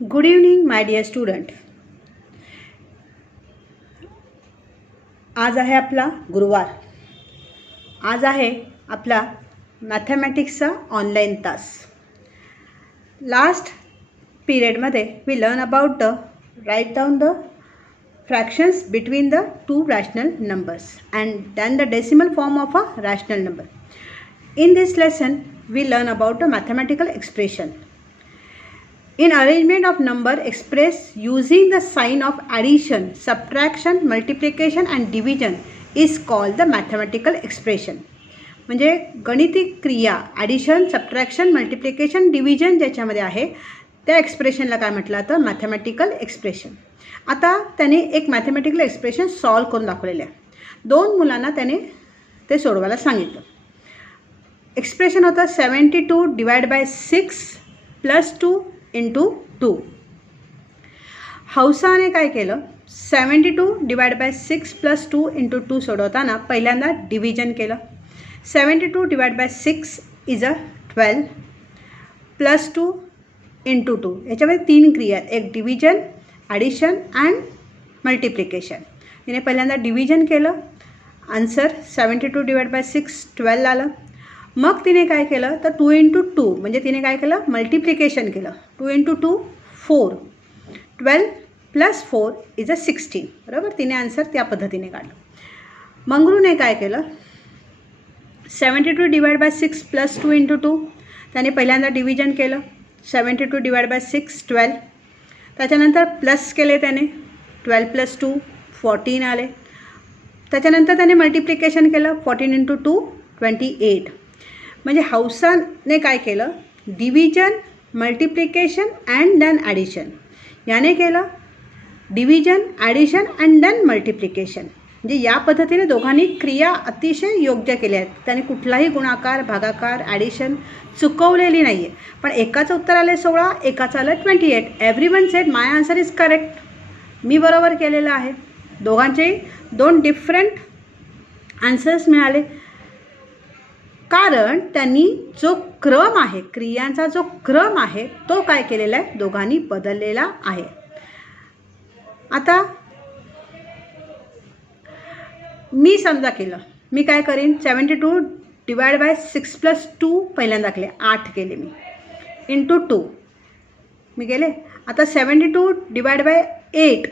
Good evening my dear student. आज आहे आपला गुरुवार. आज आहे आपला मॅथमॅटिक्सचा ऑनलाईन तास. लास्ट पिरियडमध्ये we learn about the write down the fractions between the two rational numbers and then the decimal form of a rational number. In this lesson we learn about the mathematical expression. In arrangement of number expressed using the sign of addition, subtraction, multiplication and division is called the mathematical expression. म्हणजे गणिती क्रिया addition, subtraction, multiplication, division ज्याच्यामध्ये आहे त्या एक्सप्रेशनला काय म्हटलं जातं? Mathematical expression. आता त्याने एक मॅथमॅटिकल एक्सप्रेशन सॉल्व करून दाखवलेलं आहे. 2 मुलांना त्याने ते सोडवायला सांगितलं. एक्सप्रेशन होतं 72 डिवाइड बाय 6 प्लस 2 इंटू 2. हौसाने काय केलं? 72 डिवाइड बाय 6 प्लस 2 इंटू 2 सोडवताना पहिल्यांदा डिव्हिजन केलं. 72 divide by 6 is a 12 plus 2 into 2. याच्यामध्ये 3 क्रिया आहेत, एक डिव्हिजन, ॲडिशन अँड मल्टिप्लिकेशन. तिने पहिल्यांदा डिव्हिजन केलं, आन्सर 72 डिवाइड बाय 6 12 आलं. मग तिने काय केलं तर 2 इंटू 2 म्हणजे तिने काय केलं? मल्टिप्लिकेशन केलं. 2 इंटू 2 4, 12 प्लस 4 इज अ 16. बरोबर, तिने आन्सर त्या पद्धतीने काढलं. मंगरूने काय केलं? 72 डिवाइड बाय 6 प्लस 2 इंटू 2. त्याने पहिल्यांदा डिव्हिजन केलं. 72 डिवाइड बाय 6 12. त्याच्यानंतर प्लस केले त्याने, 12 प्लस 2 14 आले. त्याच्यानंतर त्याने मल्टिप्लिकेशन केलं. 14 इंटू 2 28. म्हणजे हौसाने काय केलं? Division, multiplication and then addition. याने केलं division, addition and then multiplication. म्हणजे या पद्धतीने दोघांनी क्रिया अतिशय योग्य केल्या आहेत. त्याने कुठलाही गुणाकार, भागाकार, ॲडिशन चुकवलेली नाही आहे. पण एकाचं उत्तर आले 16, एकाचं आलं 28. Everyone said my answer is correct. मी बरोबर केलेलं आहे. दोघांचेही 2 डिफरंट आन्सर्स मिळाले, कारण त्यांनी जो क्रम आहे, क्रियांचा जो क्रम आहे तो काय केलेला आहे? दोघांनी बदललेला आहे. आता मी समजा केलं, मी काय करीन? 72 डिवाइड बाय 6 प्लस 2 पहिल्यांदा केले, 8 केले मी, इंटू 2 मी केले. आता 72 डिवाइड बाय 8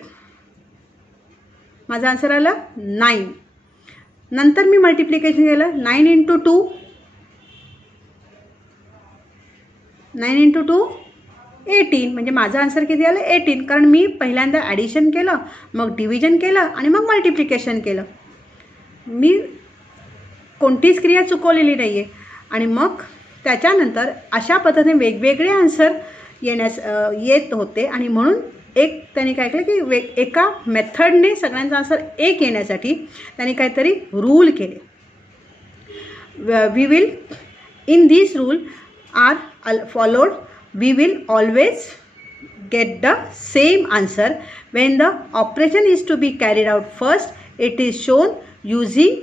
माझा आन्सर आलं 9. नंतर मी मल्टिप्लिकेशन केलं, 9 इंटू 2 9 इंटू 2 18. म्हणजे माझा आन्सर किती आलं? 18. कारण मी पहिल्यांदा ॲडिशन केलं, मग डिव्हिजन केलं आणि मग मल्टिप्लिकेशन केलं. मी कोणतीच क्रिया चुकवलेली नाही आहे. आणि मग त्याच्यानंतर अशा पद्धतीने वेगवेगळे आन्सर येत होते. आणि म्हणून एक त्यांनी काय केलं की एका मेथडने सगळ्यांचा आन्सर एक येण्यासाठी त्यांनी काहीतरी रूल केले. We will in this rule are followed, we will always get the same answer when the operation is to be carried out first. It is shown using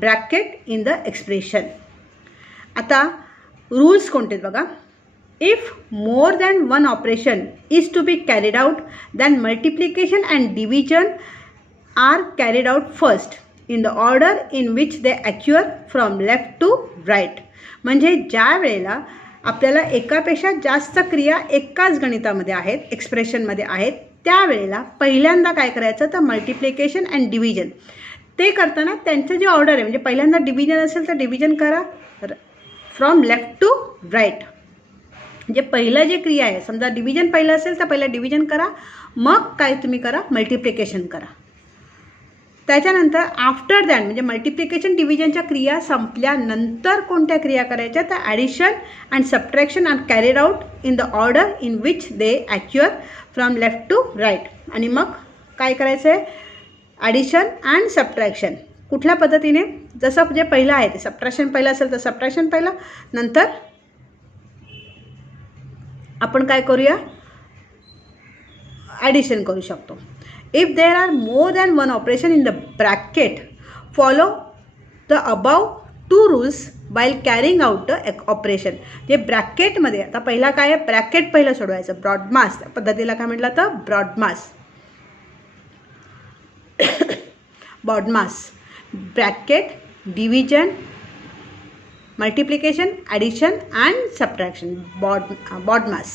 bracket in the expression. आता rules कोणते बघा. if more than one operation is to be carried out, then multiplication and division are carried out first in the order in which they occur from left to right. म्हणजे ज्या वेळेला आपल्याला एकापेक्षा जास्त क्रिया एकाच गणितामध्ये आहेत, एक्सप्रेशनमध्ये आहेत, त्यावेळेला पहिल्यांदा काय करायचं तर मल्टिप्लिकेशन अँड डिव्हिजन. ते करताना त्यांचं जे ऑर्डर आहे, म्हणजे पहिल्यांदा डिव्हिजन असेल तर डिव्हिजन करा फ्रॉम लेफ्ट टू राईट. म्हणजे पहिलं जे क्रिया आहे, समजा डिव्हिजन पहिलं असेल तर पहिलं डिव्हिजन करा, मग काय तुम्ही करा? मल्टिप्लिकेशन करा. त्याच्यानंतर आफ्टर दॅट म्हणजे मल्टिप्लिकेशन डिव्हिजनच्या क्रिया संपल्यानंतर कोणत्या क्रिया करायच्या तर addition and subtraction are carried out in the order in which they occur from left to right. आणि मग काय करायचं आहे? ॲडिशन अँड सबट्रॅक्शन कुठल्या पद्धतीने? जसं जे पहिलं आहे ते सबट्रॅक्शन पहिलं असेल तर सबट्रॅक्शन पहिलं, नंतर आपण काय करूया? ॲडिशन करू शकतो. If there are more than one operation in the bracket, follow the above 2 rules while carrying out the operation. जे ब्रॅकेटमध्ये, आता पहिला काय आहे, ब्रॅकेट पहिलं सोडवायचं. ब्रॉडमास पद्धतीला काय म्हटलं तर BODMAS. Bracket, division, multiplication, addition and subtraction. BODMAS.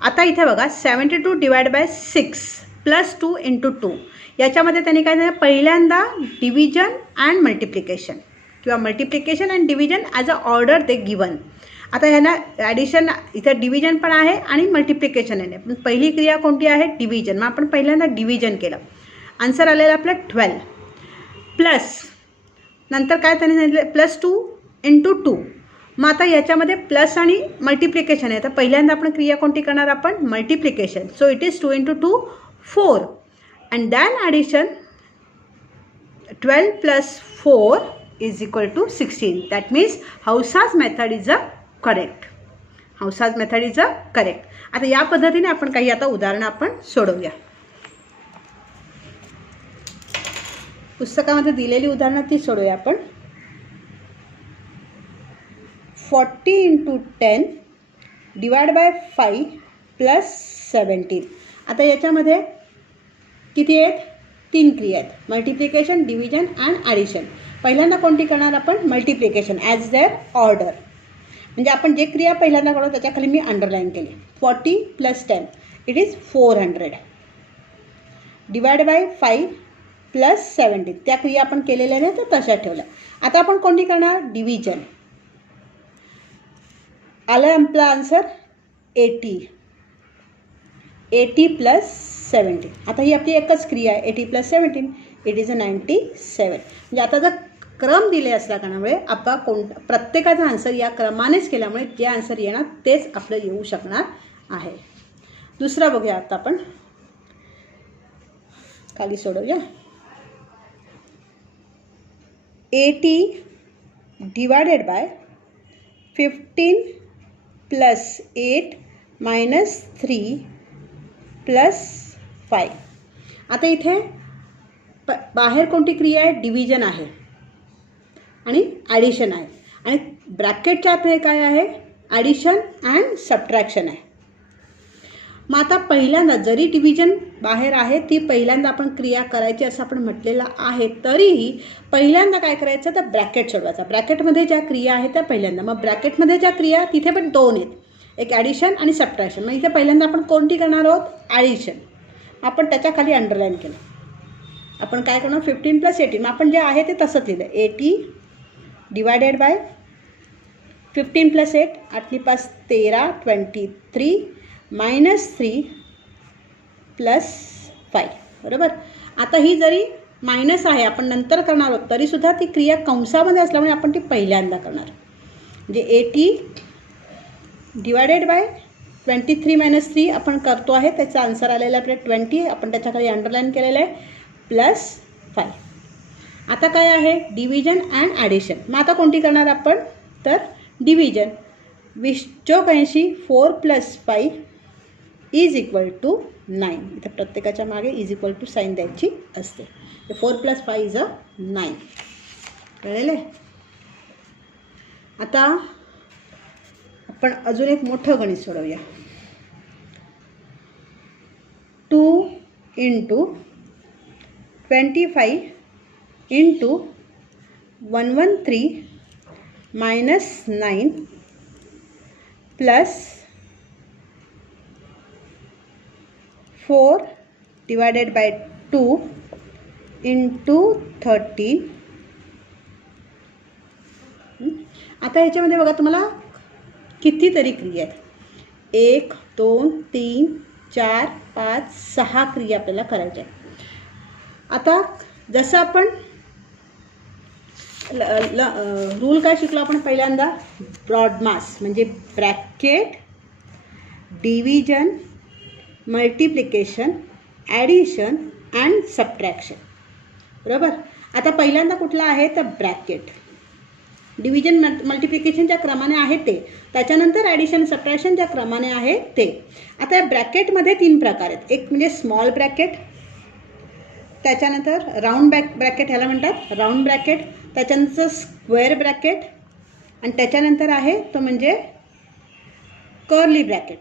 आता इथे बघा 72 डिवाइड बाय 6 प्लस 2 इंटू 2. याच्यामध्ये त्यांनी काय झालं, पहिल्यांदा डिव्हिजन अँड मल्टिप्लिकेशन किंवा multiplication and division as a order ते गिवन. आता ह्यांना ॲडिशन, इथं डिव्हिजन पण आहे आणि मल्टिप्लिकेशन आहे. पण पहिली क्रिया कोणती आहे, डिव्हिजन. मग आपण पहिल्यांदा डिव्हिजन केलं. आन्सर आलेला आपलं 12 प्लस, नंतर काय त्यांनी सांगितलं +2 इंटू 2. मग आता याच्यामध्ये प्लस आणि मल्टिप्लिकेशन आहे. तर पहिल्यांदा आपण क्रिया कोणती करणार, आपण multiplication. So it is 2 into 2 4 and then addition 12 plus 4 is equal to 16. That means हौसाज मेथड इज अ करेक्ट. हौसाज मेथड इज अ करेक्ट. आता या पद्धतीने आपण काही आता उदाहरणं आपण सोडवूया. पुस्तकामध्ये दिलेली उदाहरणं ती सोडूया आपण. 40 इंटू 10 डिवाइड बाय 5 प्लस 17. आता याच्यामध्ये किती आहेत, 3 क्रिया आहेत, मल्टिप्लिकेशन, डिव्हिजन अँड ॲडिशन. पहिल्यांदा कोणती करणार आपण, मल्टिप्लिकेशन ॲज देअर ऑर्डर. म्हणजे आपण जे क्रिया पहिल्यांदा करतो त्याच्याखाली मी अंडरलाईन केली. 40 plus 10 it is 400 divide by 5 plus 17. त्या क्रिया आपण केलेल्या नाही तर तशा ठेवल्या. आता आपण कोणती करणार, डिव्हिजन. आलं आपला आन्सर 80 प्लस 17. आता ही आपली एकच क्रिया आहे, 80 प्लस 17 इट इज अ 97. म्हणजे आता जर क्रम दिले असल्या कारणामुळे आपण प्रत्येकाचा आन्सर या क्रमानेच केल्यामुळे जे आन्सर येणार तेच आपलं येऊ शकणार आहे. दुसरा बघूया आता आपण, खाली सोडवूया. 80 divided by 15 plus 8 minus 3 plus 5. आता इथे बाहेर कोणती क्रिया आहे, डिव्हिजन आहे आणि ॲडिशन आहे. आणि ब्रॅकेटच्या आत काय आहे, ॲडिशन अँड सबट्रॅक्शन आहे. मग आता पहिल्यांदा जरी डिव्हिजन बाहेर आहे ती पहिल्यांदा आपण क्रिया करायची असं आपण म्हटलेलं आहे, तरीही पहिल्यांदा काय करायचं तर ब्रॅकेट सोडवायचा. ब्रॅकेटमध्ये ज्या क्रिया आहेत त्या पहिल्यांदा. मग ब्रॅकेटमध्ये ज्या क्रिया तिथे पण 2 आहेत, एक ॲडिशन आणि सबट्रॅक्शन. मग इथे पहिल्यांदा आपण कोणती करणार आहोत, ॲडिशन. आपण त्याच्याखाली अंडरलाईन केलं. आपण काय करणार, 15 प्लस 18. मग आपण जे आहे ते तसंच लिहिलं. 80 divided by 15 plus 8 8 5 13 23 minus 3 plus 5. बरोबर. आता ही जरी मायनस आहे आपण नंतर करणार आहोत तरीसुद्धा ती क्रिया कंसामध्ये असल्यामुळे आपण ती पहिल्यांदा करणार. म्हणजे 80 डिवायडेड बाय 23 मायनस 3 आपण करतो आहे, त्याचा आन्सर आलेला आहे आपल्या 20. आपण त्याच्याखाली अंडरलाईन केलेलं आहे प्लस 5. आता काय आहे, डिव्हिजन अँड ॲडिशन. मग आता कोणती करणार आपण तर division. 20 4 plus 5 is equal to 9. इथं प्रत्येकाच्या मागे इज इक्वल टू साईन द्यायची असते. 4 प्लस 5 इज अ 9. कळलं आहे. आता आपण अजून एक मोठं गणित सोडवूया. 2 into 25 into 113 minus 9 plus 4 divided by 2 into 13. आता याच्यामध्ये बघा तुम्हाला कितीतरी क्रिया आहेत. 1 2 3 4 5 6 क्रिया आपल्याला करायच्या आहेत. आता जसं आपण रूल काय शिकलो आपण पहिल्यांदा, ब्रॉडमास म्हणजे bracket, division, multiplication, addition and subtraction. बरोबर. आता पहिल्यांदा कुठला आहे तर ब्रॅकेट. डिव्हिजन मल्टिप्लिकेशन ज्या क्रमाने आहे ते, त्याच्यानंतर ॲडिशन सबट्रॅक्शन ज्या क्रमाने आहे ते. आता या ब्रॅकेटमध्ये 3 प्रकार आहेत. एक म्हणजे स्मॉल ब्रॅकेट, त्याच्यानंतर राऊंड ब्रॅकेट ह्याला म्हणतात राऊंड ब्रॅकेट, त्याच्यानंतर स्क्वेअर ब्रॅकेट आणि त्याच्यानंतर आहे तो म्हणजे कर्ली ब्रॅकेट.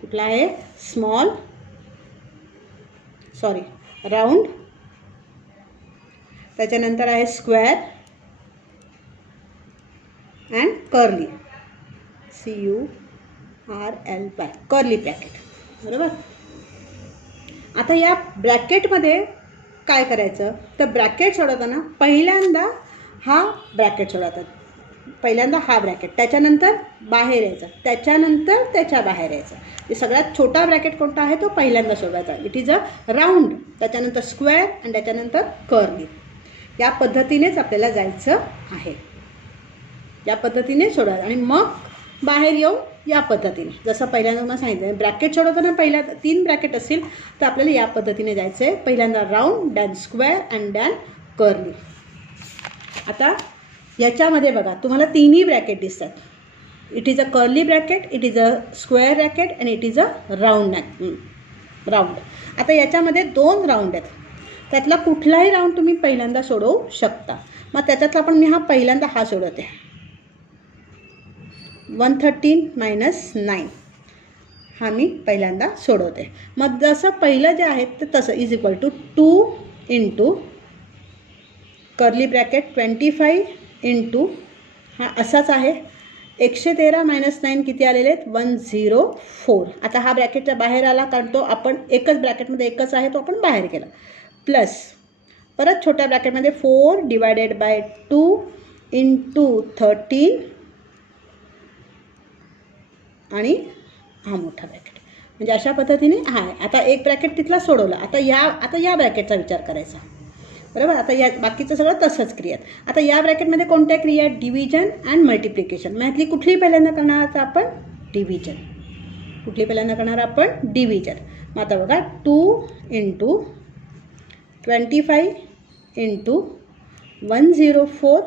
कुठला आहे? राऊंड. त्याच्यानंतर आहे square and curly, CURLY, curly bracket. बरोबर. आता या ब्रॅकेटमध्ये काय करायचं तर ब्रॅकेट सोडवताना पहिल्यांदा हा ब्रॅकेट सोडवतात, पहिल्यांदा हा ब्रॅकेट, त्याच्यानंतर बाहेर यायचा, त्याच्यानंतर त्याच्या बाहेर यायचं. हे सगळ्यात छोटा ब्रॅकेट कोणता आहे तो पहिल्यांदा सोडवायचा. इट इज अ राऊंड, त्याच्यानंतर स्क्वेअर आणि त्याच्यानंतर कर्ली. या पद्धतीनेच आपल्याला जायचं आहे. या पद्धतीने सोडवायचं आणि मग बाहेर येऊ या पद्धतीने. जसं पहिल्यांदा मला सांगितलं ब्रॅकेट सोडवताना पहिल्या 3 ब्रॅकेट असतील तर आपल्याला या पद्धतीने जायचं आहे. पहिल्यांदा round, than square and then curly. आता याच्यामध्ये बघा तुम्हाला 3ही ब्रॅकेट दिसतात. It is a curly bracket, it is a square bracket and it is a round. आता याच्यामध्ये 2 राऊंड आहेत. त्यातला कुठलाही राऊंड तुम्ही पहिल्यांदा सोडवू शकता. मग त्याच्यातला पण मी पहिल्यांदा हा सोडवते. 113 - 9 हा मी पहिल्यांदा सोडवते. मग जसं पहिलं जे आहे ते तसं is equal to 2 into curly bracket 25 into हा असाच आहे 113 - 9 किती आलेले आहेत? 104. आता हा ब्रॅकेटच्या बाहेर आला कारण तो आपण एकच ब्रॅकेटमध्ये एकच आहे तो आपण बाहेर केला. प्लस परत छोट्या ब्रॅकेटमध्ये 4 डिवायडेड बाय 2 इंटू 13 आणि हा मोठा ब्रॅकेट. म्हणजे अशा पद्धतीने हा आहे. आता एक ब्रॅकेट तिथला सोडवला. आता या ब्रॅकेटचा विचार करायचा. बरोबर. आता या बाकीचं सगळं तसंच क्रिया आहेत. आता या ब्रॅकेटमध्ये कोणत्या क्रिया आहेत? Division and multiplication. यातली कुठली पहिल्यांदा करणार आता आपण? डिव्हिजन. कुठली पहिल्यांदा करणार आपण? डिव्हिजन. मग आता बघा 2 इंटू 25 इंटू 104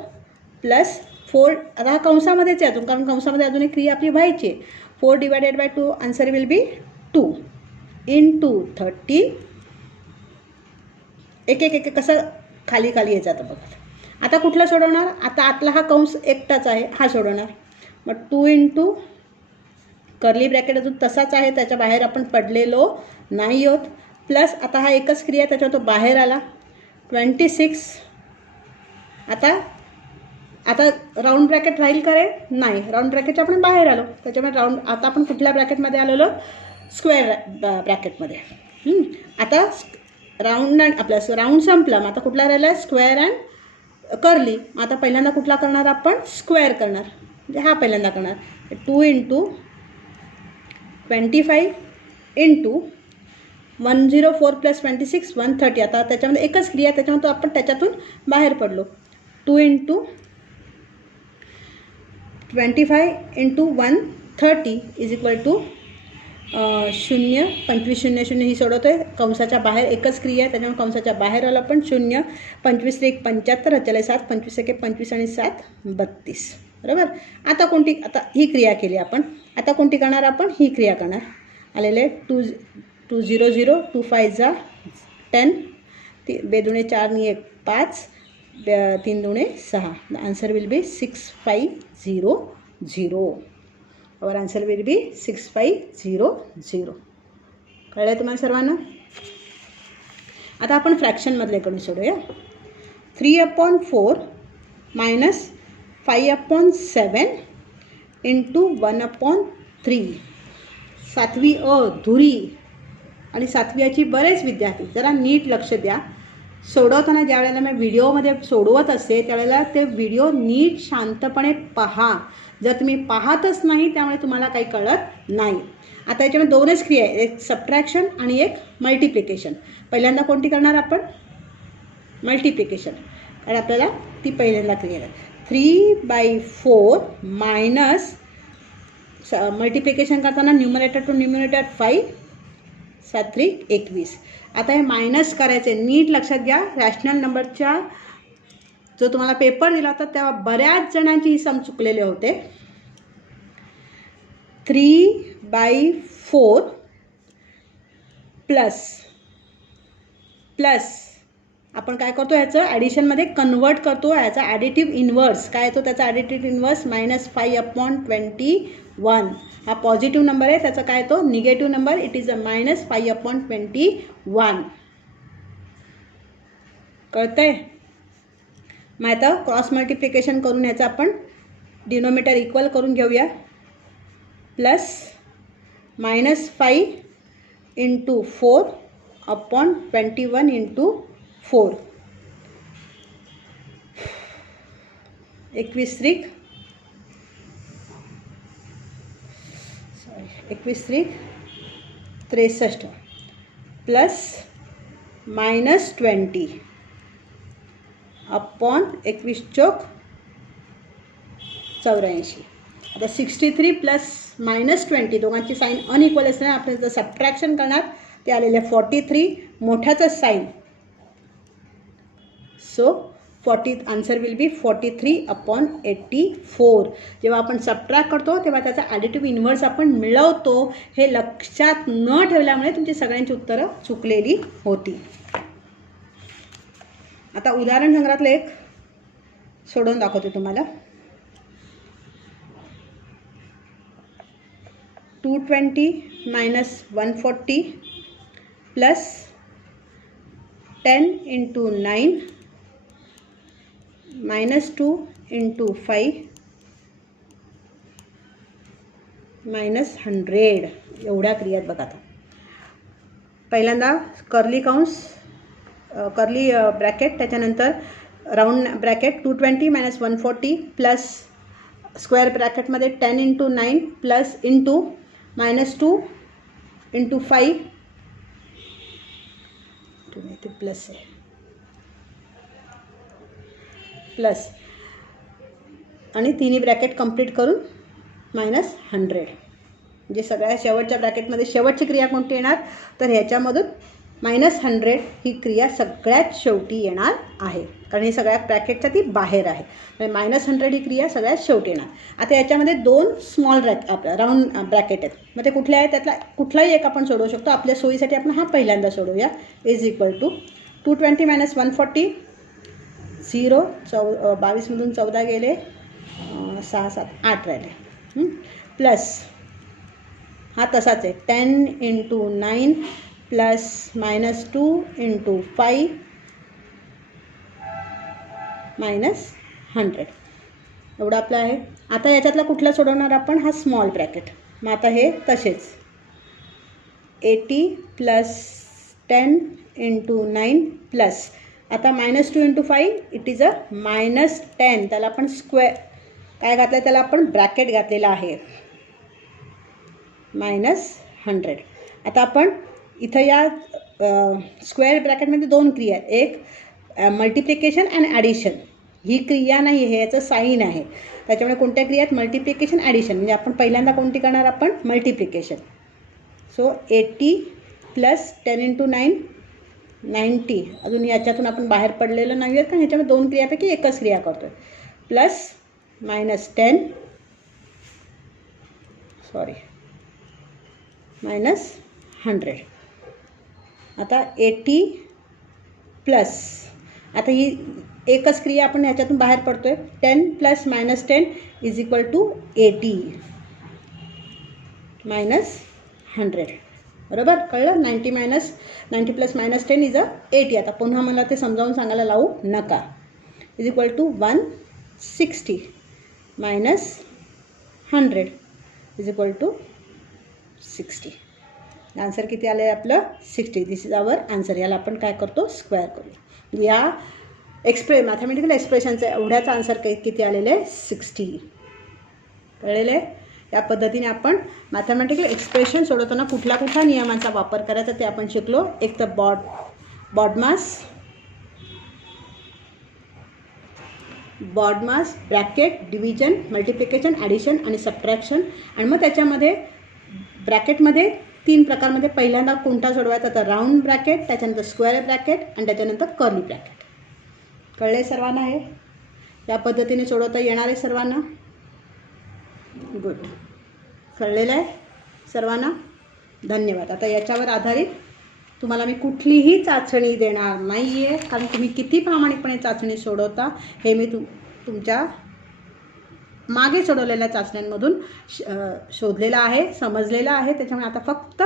प्लस 4. आता हा कंसामध्येच आहे अजून कारण कंसामध्ये अजून एक क्रिया आपली व्हायची आहे. 4 divided by 2 answer will B 2 into 30. एक कसं खाली यायचं आता बघा. आता कुठलं सोडवणार? आता आतला हा कंस एकटाच आहे हा सोडवणार. मग 2 इंटू कर्ली ब्रॅकेट अजून तसाच आहे त्याच्या बाहेर आपण पडलेलो नाही आहोत. प्लस आता हा एकच क्रिया त्याच्यावर तो बाहेर आला 26. आता राऊंड ब्रॅकेट राहील करे? नाही. राऊंड ब्रॅकेटच्या आपण बाहेर आलो त्याच्यामुळे आता आपण कुठल्या ब्रॅकेटमध्ये आलेलो? स्क्वेअर ब्रॅकेटमध्ये. आता राऊंड आपला राऊंड संपला. मग आता कुठला राहिला? Square and curly. आता पहिल्यांदा कुठला करणार आपण? स्क्वेअर करणार. म्हणजे हा पहिल्यांदा करणार. 2 इंटू 25 इंटू 104 प्लस 26 130. आता त्याच्यामध्ये एकच क्रिया त्याच्यामुळे आपण त्याच्यातून बाहेर पडलो. 2 into 25 into 130 is equal to 0. 25 0 0 ही सोडवतो आहे. कंसाच्या बाहेर एकच क्रिया आहे त्याच्यामुळे कंसाच्या बाहेर आला पण 0. 25 1 75 चले 7 25 1 25 आणि 7 32. बरोबर. आता ही क्रिया केली आपण. आता कोणती करणार आपण? ही क्रिया करणार. आलेले 2 0 0 2 5 जा 10 2 दुणे 4 आणि 1 5 3 दुणे 6. The answer will be 6500. Our answer will be 6500. कळलं तुम्हाला सर्वांना? आता आपण फ्रॅक्शनमधले सोडूया. 3/4 मायनस 5/7 इंटू 1/3. 7वी धुरी आणि 7वीची बरेच विद्यार्थी जरा नीट लक्ष द्या. सोडवताना ज्या वेळेला मी व्हिडिओमध्ये सोडवत असते त्यावेळेला ते व्हिडिओ नीट शांतपणे पहा. जर तुम्ही पाहतच नाही त्यामुळे तुम्हाला काही कळत नाही. आता याच्यामध्ये 2च क्रिया आहे. एक सबट्रॅक्शन आणि एक मल्टिप्लिकेशन. पहिल्यांदा कोणती करणार आपण? मल्टिप्लिकेशन. कारण आपल्याला ती पहिल्यांदा क्रिया आहे. 3/4 मायनस मल्टिप्लिकेशन करताना न्यूमरेटर टू न्यूमरेटर 5 7 3 21. आता हे मायनस करायचे. नीट लक्षात घ्या. रॅशनल नंबरच्या जो तुम्हाला पेपर दिला होता तेव्हा बऱ्याच जणांची ही सम चुकलेले होते. 3/4 प्लस आपण काय करतो, ह्याचं ॲडिशनमध्ये कन्वर्ट करतो. ह्याचा ॲडिटिव्ह इन्व्हर्स काय येतो, त्याचा ॲडिटिव्ह इन्व्हर्स -5/21. हा पॉझिटिव्ह नंबर आहे, त्याचा काय येतो negative number. It is a -5/21. कळतंय. मग आता क्रॉस मल्टिप्लिकेशन करून ह्याचं आपण डिनोमिनेटर इक्वल करून घेऊया. प्लस -5 × 4/21 × 4. 21 त्रिक 63 प्लस -20 अपॉन 21 चौक 84. आता 63 प्लस -20 दोघांची साईन अनइक्वल असणार. आपण जर सबट्रॅक्शन करणार ते आलेले 43 मोठ्याचं sign. So answer will be 43/84. जेव्हा आपण सबट्रॅक्ट करतो तेव्हा त्याचा ॲडिटिव्ह इन्व्हर्स आपण मिळवतो. हे लक्षात न ठेवल्यामुळे तुमची सगळ्यांची उत्तरं चुकलेली होती. आता उदाहरण संग्रहातलं एक सोडवून दाखवते तुम्हाला. 220 - 140 प्लस 10 × 9 -2 × 5 -100 एवढ्या क्रियात बघा. आता पहिल्यांदा कर्ली कंस कर्ली ब्रॅकेट, त्याच्यानंतर राऊंड ब्रॅकेट 220 - 140 प्लस स्क्वेअर ब्रॅकेटमध्ये 10 × 9 प्लस इंटू -2 × 5 ते प्लस आहे प्लस आणि तिन्ही ब्रॅकेट कंप्लीट करून -100. म्हणजे सगळ्या शेवटच्या ब्रॅकेटमध्ये शेवटची क्रिया कोणती येणार, तर ह्याच्यामधून -100 ही क्रिया सगळ्यात शेवटी येणार आहे, कारण ही सगळ्या ब्रॅकेटच्या ती बाहेर आहे. -100 ही क्रिया सगळ्यात शेवटी येणार. आता याच्यामध्ये 2 स्मॉल राऊंड ब्रॅकेट आहेत. मग ते कुठले आहेत, त्यातला कुठलाही एक आपण सोडवू शकतो. आपल्या सोयीसाठी आपण हा पहिल्यांदा सोडवूया. इज इक्वल टू 220 - 140 0 22मधून 14 गेले, 6 7 8 राहिले, प्लस हा तसाच आहे 10 × 9 प्लस -2 × 5 -100 एवढं आपलं आहे. आता याच्यातला कुठला सोडवणार आपण, हा स्मॉल ब्रॅकेट. मग आता हे तसेच 80 प्लस 10 × 9 प्लस आता -2 × 5 इट इज अ -10. त्याला आपण स्क्वेअर काय घातलं, त्याला आपण ब्रॅकेट घातलेला आहे -100. आता आपण इथं या स्क्वेअर ब्रॅकेटमध्ये 2 क्रिया आहेत. एक मल्टिप्लिकेशन अँड ॲडिशन. ही क्रिया नाही आहे, याचं साईन आहे. त्याच्यामुळे कोणत्या क्रिया आहेत, मल्टिप्लिकेशन ॲडिशन. म्हणजे आपण पहिल्यांदा कोणती करणार, आपण मल्टिप्लिकेशन. So 80 plus 10 × 9 90. अजून याच्यातून आपण बाहेर पडलेलं नाही आहेत, कारण ह्याच्यामध्ये 2 क्रियापैकी एकच क्रिया करतो आहे. प्लस -10 -100. आता 80 प्लस आता ही एकच क्रिया आपण ह्याच्यातून बाहेर पडतो आहे. 10 प्लस -10 इज इक्वल टू 80 -100. बरोबर कळलं. 90 प्लस -10 इज अ 80. आता पुन्हा मला ते समजावून सांगायला लावू नका. Is equal to 160 -100 is equal to 60. Answer किती आलं आहे आपलं, 60. This is our answer. याला आपण काय करतो, स्क्वेअर करू. या मॅथमॅटिकल एक्सप्रेशनचं एवढ्याचं आन्सर किती आलेलं आहे, 60. कळलेलं आहे. या पद्धतीने आपण मॅथमॅटिकल एक्सप्रेशन सोडवताना कुठल्या नियमांचा वापर करायचा ते आपण शिकलो. एक तर BODMAS, bracket, division, multiplication, addition आणि सबट्रॅक्शन. आणि मग त्याच्यामध्ये ब्रॅकेटमध्ये 3 प्रकारमध्ये पहिल्यांदा कोणता सोडवायचा, तर राऊंड ब्रॅकेट, त्याच्यानंतर स्क्वेअर ब्रॅकेट आणि त्याच्यानंतर कर्ली ब्रॅकेट. कळले सर्वांना हे. या पद्धतीने सोडवता येणार आहे सर्वांना. गुड. कळलेलं आहे सर्वांना. धन्यवाद. आता याच्यावर आधारित तुम्हाला मी कुठलीही चाचणी देणार नाही आहे, कारण तुम्ही किती प्रामाणिकपणे चाचणी सोडवता हे मी तुमच्या मागे सोडवलेल्या चाचण्यांमधून शोधलेलं आहे, समजलेलं आहे. त्याच्यामुळे आता फक्त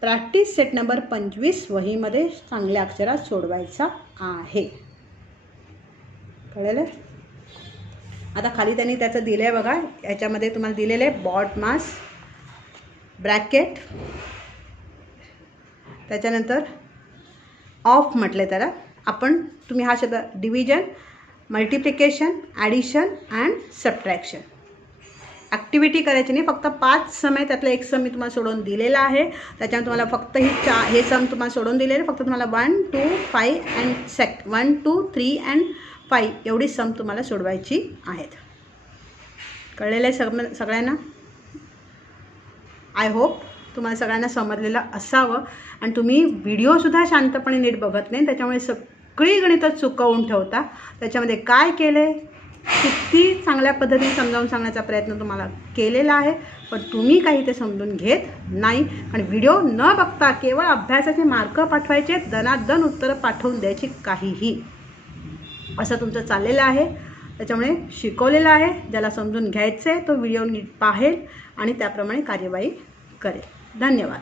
प्रॅक्टिस सेट नंबर 25 वहीमध्ये चांगल्या अक्षरात सोडवायचा आहे. कळलं? आता खाली त्यांनी त्याचं दिलं आहे बघा, याच्यामध्ये तुम्हाला दिलेलं आहे बॉड मास, ब्रॅकेट, त्याच्यानंतर ऑफ म्हटलं त्याला आपण. तुम्ही हा शब्द division, multiplication, addition and subtraction. Activity करायची नाही, फक्त 5 सम आहे, त्यातलं एक सम मी तुम्हाला सोडवून दिलेला आहे. त्याच्यामुळे तुम्हाला फक्त हे सम तुम्हाला सोडवून दिलेले. फक्त तुम्हाला 1, 2, 5 अँड 1, 2, 3 अँड 5 एवढी सम तुम्हाला सोडवायची आहेत. कळलेलं आहे सगळ्यांना? आय होप तुम्हाला सगळ्यांना समजलेलं असावं. आणि तुम्ही व्हिडिओसुद्धा शांतपणे नीट बघत नाही, त्याच्यामुळे सगळी गणितं चुकवून ठेवता. त्याच्यामध्ये काय केलं आहे, किती चांगल्या पद्धतीने समजावून सांगण्याचा प्रयत्न तुम्हाला केलेला आहे, पण तुम्ही काही ते समजून घेत नाही. आणि व्हिडिओ न बघता केवळ अभ्यासाचे मार्क पाठवायचे, दनादन उत्तरं पाठवून द्यायची काहीही, असं तुमचं चाललेलं आहे. त्याच्यामुळे शिकवलेलं आहे, ज्याला समजून घ्यायचं आहे तो व्हिडिओ नीट पाहेल आणि त्याप्रमाणे कार्यवाही करेल. धन्यवाद.